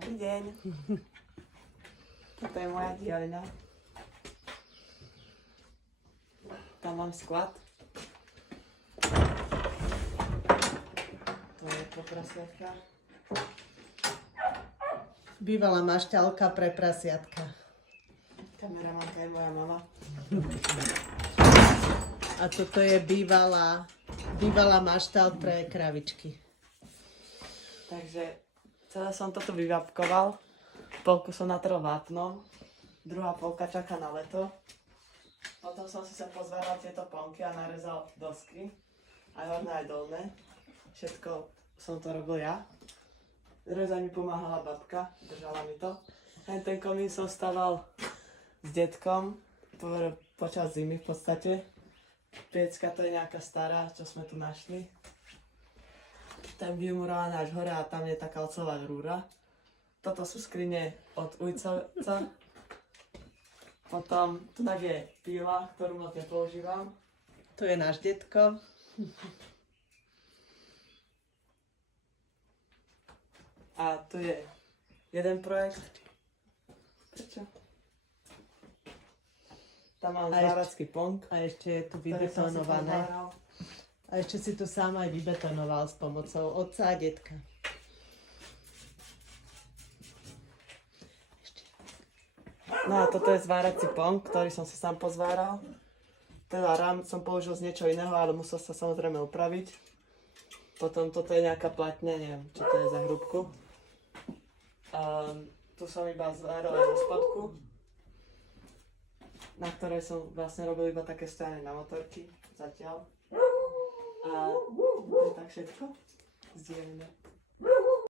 Dobrý deň. Toto je moja diaľňa. Tam mám sklad. To je pro prasiatka. Bývalá mašťalka pre prasiatka. Kameramanka je moja mama. A toto je bývalá maštal pre kravičky. Takže celé som toto vyvapkoval. Polku som natrel vápnom. Druhá polka čaká na leto. Potom som si sa pozváral tieto ponky a narezal dosky. Aj horné, aj dolné. Všetko som to robil ja. Rezať mi pomáhala babka, držala mi to. Ten komín som staval s detkom počas zimy v podstate. Piecka to je nejaká stará, čo sme tu našli. Tam vymurovaná až hore a tam je taká oceľová rúra. Toto sú skrine od ujcovca. Potom tu tak je píla, ktorú moc nepoužívam. Tu je náš detko. A tu je jeden projekt. Prečo? Tam mám zváracký pong. A ešte je tu ktorý som si vybetonované. pozváral. A ešte si tu sám aj vybetonoval s pomocou otca a detka. No a toto je zvárací pong, ktorý som si sám pozváral. Teda rám som použil z niečo iného, ale musel sa samozrejme upraviť. Potom toto je nejaká platňa, neviem, čo to je za hrúbku. Tu som iba zváral aj zo spodku, na ktorej som vlastne robil iba také stojany na motorky, zatiaľ. A to je tak všetko z dielne.